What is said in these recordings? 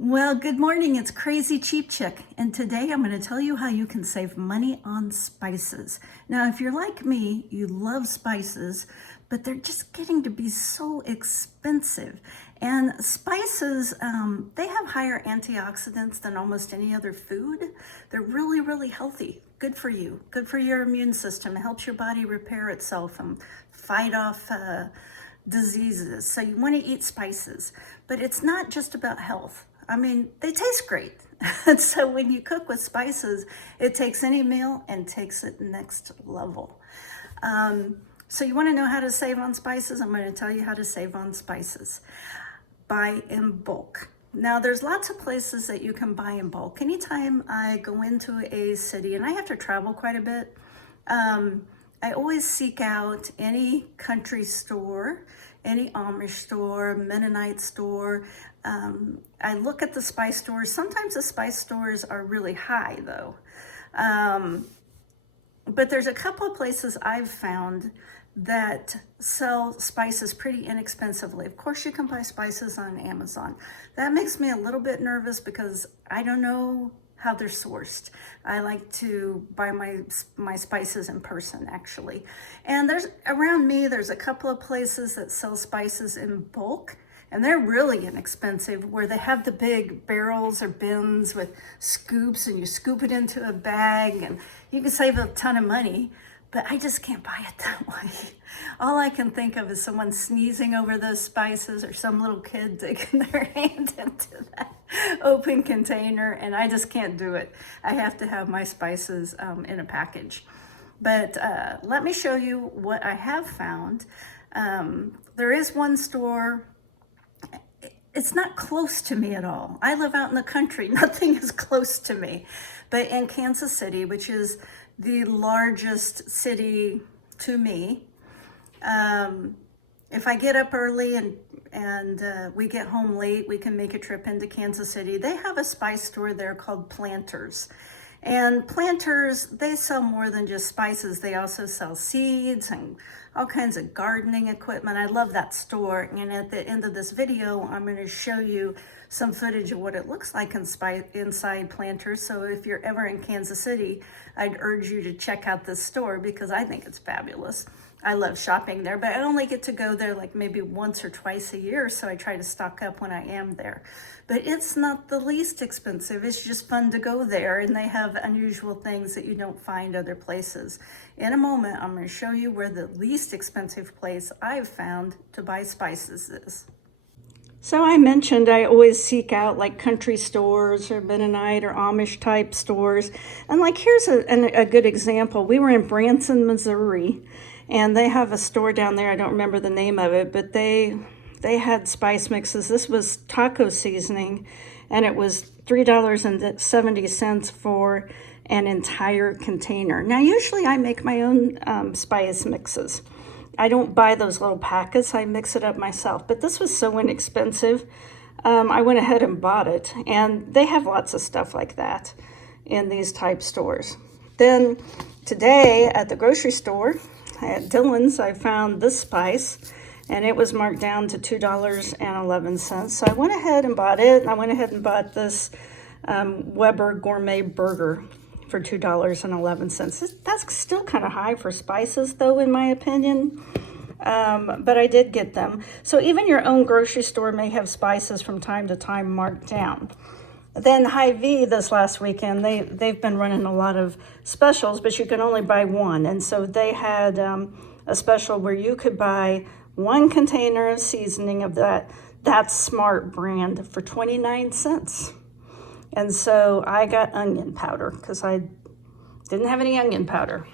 Well, good morning. It's Crazy Cheap Chick, and today I'm going to tell you how you can save money on spices. Now, if you're like me, you love spices, but they're just getting to be so expensive. And spices, they have higher antioxidants than almost any other food. They're really, really healthy. Good for you. Good for your immune system. It helps your body repair itself and fight off diseases. So you want to eat spices, but it's not just about health. I mean, they taste great. And so when you cook with spices, it takes any meal and takes it next level. So you want to know how to save on spices? I'm going to tell you how to save on spices. Buy in bulk. Now, there's lots of places that you can buy in bulk. Anytime I go into a city, and I have to travel quite a bit, I always seek out any country store, any Amish store, Mennonite store. I look at the spice stores. Sometimes the spice stores are really high though. But there's a couple of places I've found that sell spices pretty inexpensively. Of course, you can buy spices on Amazon. That makes me a little bit nervous because I don't know how they're sourced. I like to buy my spices in person, actually. And around me, there's a couple of places that sell spices in bulk, and they're really inexpensive, where they have the big barrels or bins with scoops, and you scoop it into a bag, and you can save a ton of money. But I just can't buy it that way. All I can think of is someone sneezing over those spices or some little kid digging their hand into that open container, and I just can't do it. I have to have my spices in a package. But let me show you what I have found. There is one store. It's not close to me at all. I live out in the country. Nothing is close to me. But in Kansas City, which is the largest city to me, if I get up early and we get home late, we can make a trip into Kansas City. They have a spice store there called Planters. And Planters, they sell more than just spices. They also sell seeds and all kinds of gardening equipment. I love that store. And at the end of this video, I'm going to show you some footage of what it looks like inside Planters. So if you're ever in Kansas City, I'd urge you to check out this store because I think it's fabulous. I love shopping there, but I only get to go there like maybe once or twice a year, so I try to stock up when I am there. But it's not the least expensive. It's just fun to go there, and they have unusual things that you don't find other places. In a moment, I'm going to show you where the least expensive place I've found to buy spices is. So I mentioned I always seek out like country stores or Mennonite or Amish type stores. And like here's a good example. We were in Branson, Missouri, and they have a store down there. I don't remember the name of it, but they had spice mixes. This was taco seasoning, and it was $3.70 for an entire container. Now, usually I make my own spice mixes. I don't buy those little packets. I mix it up myself. But this was so inexpensive, I went ahead and bought it. And they have lots of stuff like that in these type stores. Then today at the grocery store, at Dillon's, I found this spice, and it was marked down to $2.11. So I went ahead and bought it. And I went ahead and bought this Weber Gourmet Burger for $2.11. That's still kind of high for spices, though, in my opinion. But I did get them. So even your own grocery store may have spices from time to time marked down. Then Hy-Vee this last weekend, they've been running a lot of specials, but you can only buy one. And so they had a special where you could buy one container of seasoning of that Smart brand for 29 cents. And so I got onion powder because I didn't have any onion powder.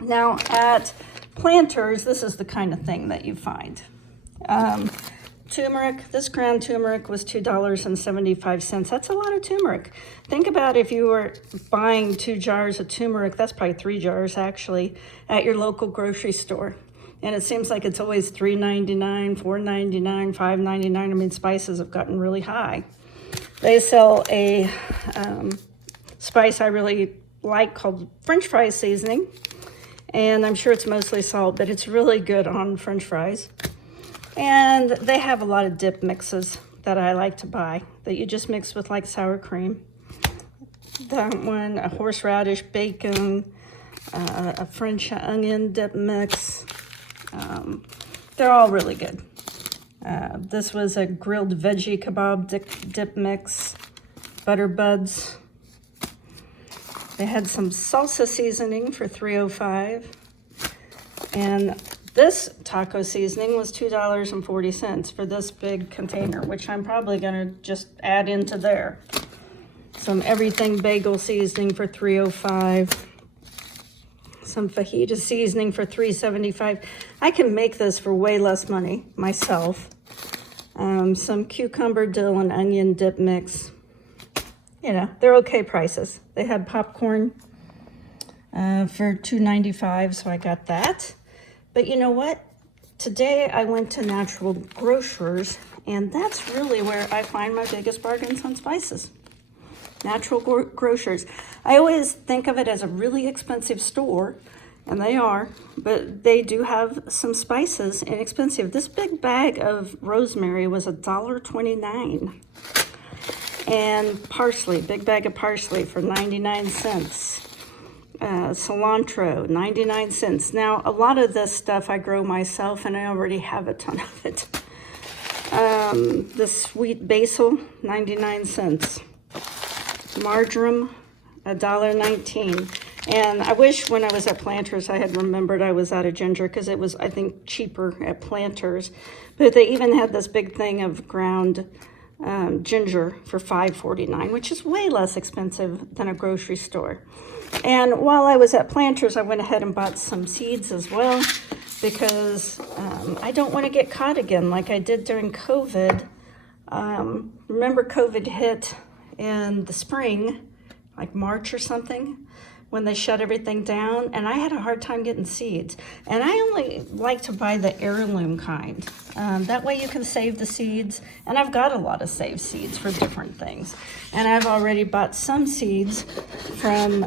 Now at Planters, this is the kind of thing that you find. Turmeric, this ground turmeric was $2.75. That's a lot of turmeric. Think about if you were buying 2 jars of turmeric, that's probably 3 jars actually, at your local grocery store. And it seems like it's always $3.99, $4.99, $5.99. I mean, spices have gotten really high. They sell a spice I really like called French fry seasoning. And I'm sure it's mostly salt, but it's really good on French fries. And they have a lot of dip mixes. that I like to buy that you just mix with like sour cream. That one, a horseradish, bacon, a French onion dip mix. They're all really good. This was a grilled veggie kebab dip mix, butter buds. They had some salsa seasoning for $3.05. And this taco seasoning was $2.40 for this big container, which I'm probably gonna just add into there. Some everything bagel seasoning for $3.05. Some fajita seasoning for $3.75. I can make this for way less money myself. Some cucumber, dill, and onion dip mix. You know, they're okay prices. They had popcorn for $2.95, so I got that. But you know what? Today I went to Natural Grocers, and that's really where I find my biggest bargains on spices. Natural Grocers. I always think of it as a really expensive store, and they are, but they do have some spices inexpensive. This big bag of rosemary was $1.29. And parsley, big bag of parsley for 99 cents. Cilantro, 99 cents. Now, a lot of this stuff I grow myself, and I already have a ton of it. The sweet basil, 99 cents. Marjoram, $1.19. And I wish when I was at Planters I had remembered I was out of ginger, because it was, I think, cheaper at Planters. But they even had this big thing of ground ginger for $5.49, which is way less expensive than a grocery store. And while I was at Planters, I went ahead and bought some seeds as well, because I don't want to get caught again like I did during COVID. Remember COVID hit in the spring, like March or something, when they shut everything down, and I had a hard time getting seeds. And I only like to buy the heirloom kind. That way you can save the seeds, and I've got a lot of saved seeds for different things. And I've already bought some seeds from,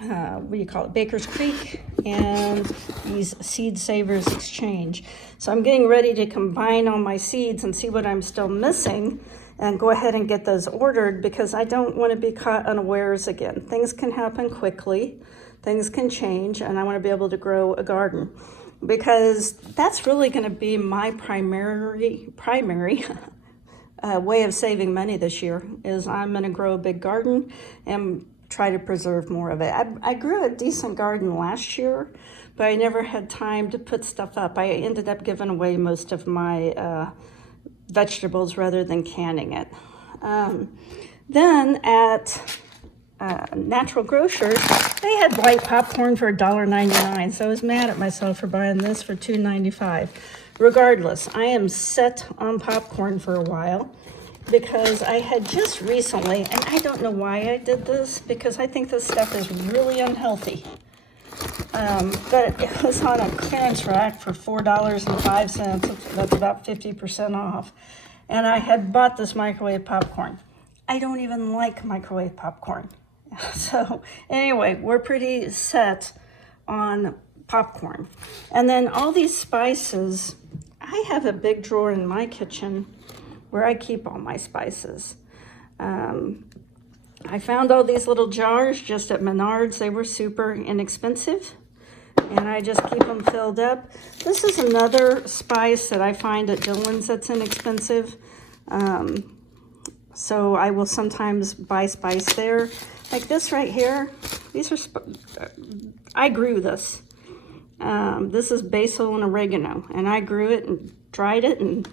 what do you call it, Baker's Creek, and these Seed Savers Exchange. So I'm getting ready to combine all my seeds and see what I'm still missing, and go ahead and get those ordered, because I don't want to be caught unawares again. Things can happen quickly, things can change, and I want to be able to grow a garden, because that's really going to be my primary way of saving money this year. Is I'm going to grow a big garden and try to preserve more of it. I grew a decent garden last year, but I never had time to put stuff up. I ended up giving away most of my vegetables rather than canning it. Then at Natural Grocers, they had white popcorn for $1.99, so I was mad at myself for buying this for $2.95. Regardless, I am set on popcorn for a while, because I had just recently, and I don't know why I did this, because I think this stuff is really unhealthy. But it was on a clearance rack for $4.05. That's about 50% off. And I had bought this microwave popcorn. I don't even like microwave popcorn. So anyway, we're pretty set on popcorn. And then all these spices, I have a big drawer in my kitchen where I keep all my spices. I found all these little jars just at Menards. They were super inexpensive, and I just keep them filled up. This is another spice that I find at Dillon's that's inexpensive. So I will sometimes buy spice there. Like this right here, these are, I grew this. This is basil and oregano, and I grew it and dried it, and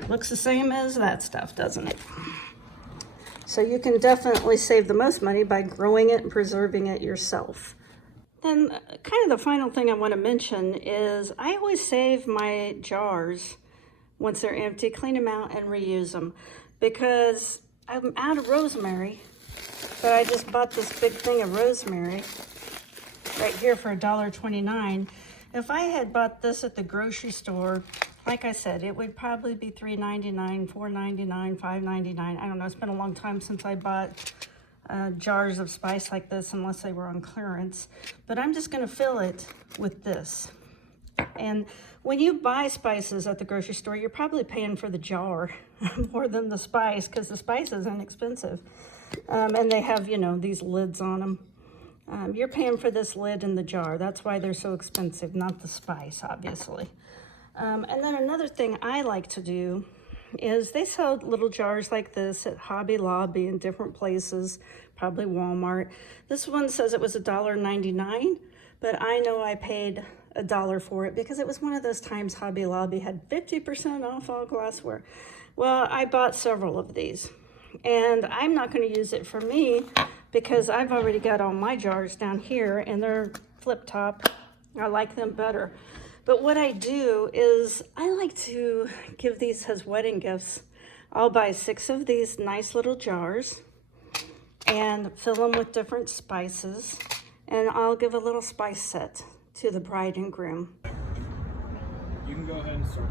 it looks the same as that stuff, doesn't it? So you can definitely save the most money by growing it and preserving it yourself. And kind of the final thing I want to mention is I always save my jars once they're empty, clean them out and reuse them, because I'm out of rosemary, but I just bought this big thing of rosemary right here for $1.29. If I had bought this at the grocery store, like I said, it would probably be $3.99, $4.99, $5.99. I don't know. It's been a long time since I bought jars of spice like this, unless they were on clearance. But I'm just going to fill it with this. And when you buy spices at the grocery store, you're probably paying for the jar more than the spice, because the spice is inexpensive. And they have, you know, these lids on them. You're paying for this lid in the jar. That's why they're so expensive, not the spice, obviously. And then another thing I like to do is they sell little jars like this at Hobby Lobby in different places, probably Walmart. This one says it was $1.99, but I know I paid $1 for it because it was one of those times Hobby Lobby had 50% off all glassware. Well, I bought several of these, and I'm not going to use it for me because I've already got all my jars down here and they're flip top. I like them better. But what I do is I like to give these as wedding gifts. I'll buy 6 of these nice little jars and fill them with different spices, and I'll give a little spice set to the bride and groom. You can go ahead and start.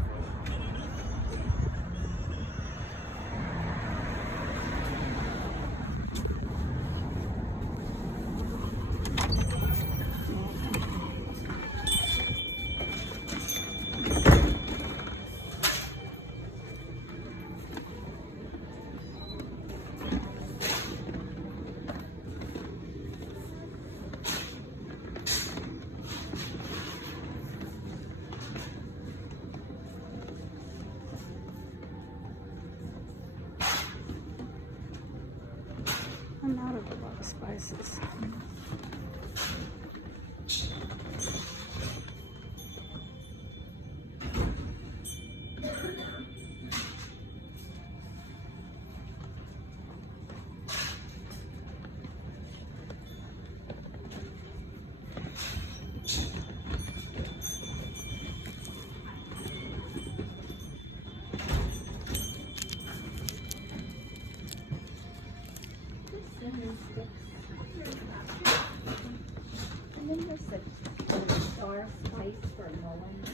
I'm out of the bulk spices. And then there's a star spice for Mullen.